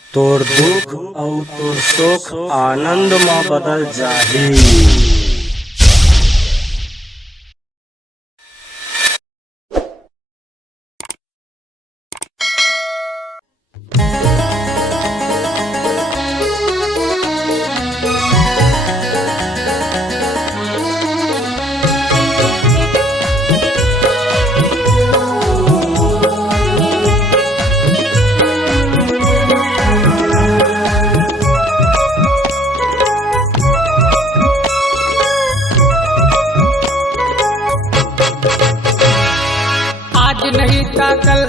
तोर दुख और तोर सुख आनंद में बदल जाही। आज नहीं था कल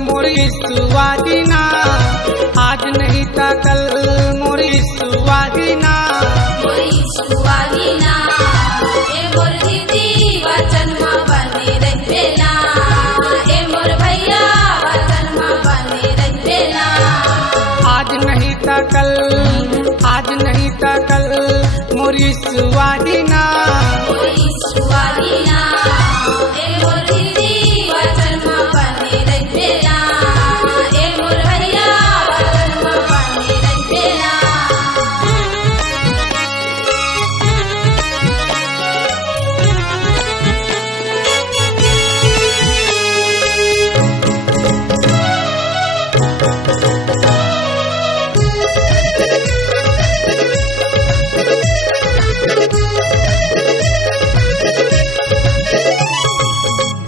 मोरी सुवादीना, आज नहीं था कल मोरी सुवादीना, मोरी सुवादीना ए मोर दीदी वचन में बने रहबेला, ए मोर भैया वचन में बने रहबेला। आज नहीं था कल, आज नहीं था कल मोरी सुवादीना, मोरी सुवादीना ए मोर दीदी वचन में बने रहबेला, ए मोर भैया वचन में बने रहबेला।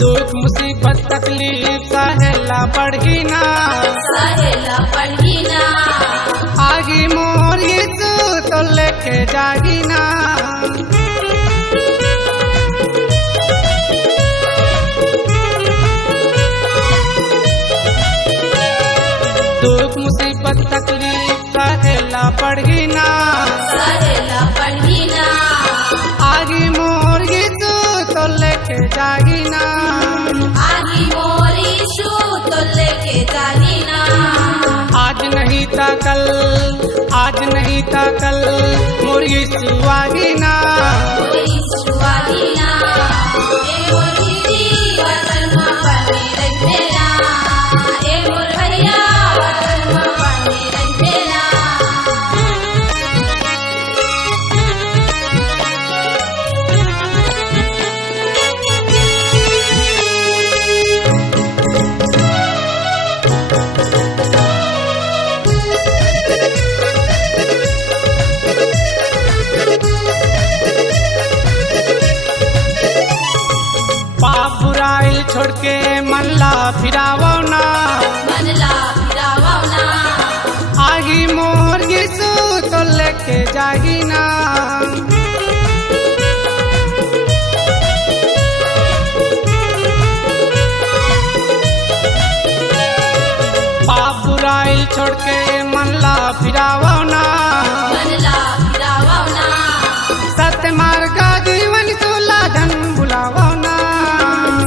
दुख मुसीबत तकलीफ सहेला बढ़ी ना, सहेला पढ़ी ना, आगे मोर यीशु तो लेके जागी ना। दुख मुसीबत तकलीफ सहेला बढ़ी ना, सहेला पढ़ी ना, आगे मोर यीशु तो लेके जागी ना। आगी मोरी शू तो लेके जागी ना। आज नहीं था कल, आज नहीं था कल मोर यीशु आगी ना। मोरी सुवादी ना ए मोर दीदी वचन में बने रहबेला, ए मोर भैया वचन में बने रहबेला। पाप बुराई छोड़ के मन ला फिरावो ना, मनला फिरावा ना, आगी मोर यीशु तो लेके जागी ना। पाप बुराई छोड़ के मन ला फिरावो ना, मनला फिरावा ना, सत्य मार्ग का जीवन सुला धन बुलावो ना।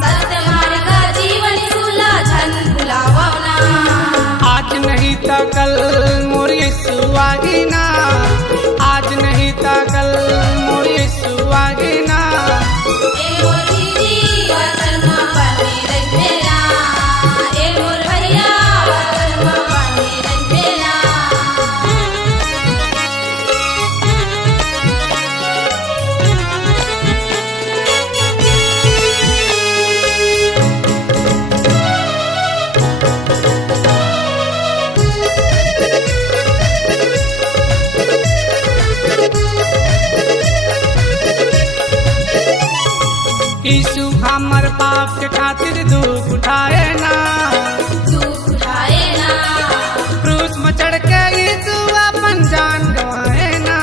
सत्य मार्ग जीवन सुला धन बुलावा ना। आज नहीं था कल मोर यीशु आगी ना, आज नहीं था कल मोर यीशु आगी ना। ए मोर दीदी वचन में बने रहबेला, ए मोर भैया वचन में बने रहबेला। यीशु हमर पाप के खातिर दुख उठाए ना, दुख उठाए ना, क्रूस में चढ़ के यीशु अपन जान गवाए ना।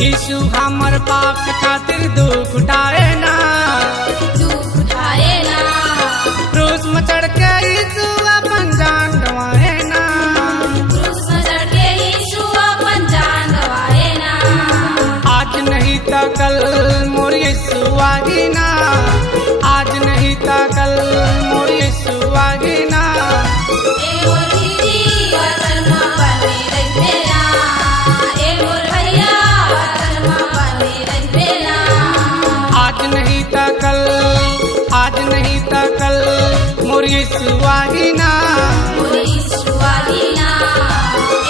यीशु हमर पाप के खातिर दुख उठाए ना, दुख उठाए ना, क्रूस में चढ़ के यीशु अपन जान गवाए ना। क्रूस में चढ़ के यीशु अपन जान गवाए ना। आज नहीं था कल मोर यीशु आगी ना, आज नहीं था कल मोर यीशु आगी ना। ए मोर दीदी वचन में बने रहबेला, ए मोर भैया वचन में बने रहबेला। नहीं त कल, आज नहीं त कल मोर यीशु आही ना। मोर यीशु आही ना,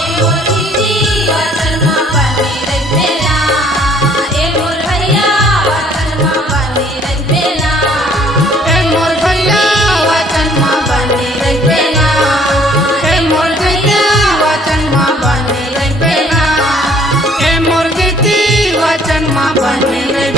ए मोर दीदी वचन में बने रहिबेला, ए मोर भैया वचन में बने रहिबेला, ए मोर भैया वचन में बने रहिबेला, ए मोर दीदी वचन में बने रहिबेला, ए मोर दीदी वचन में बने रहिबेला।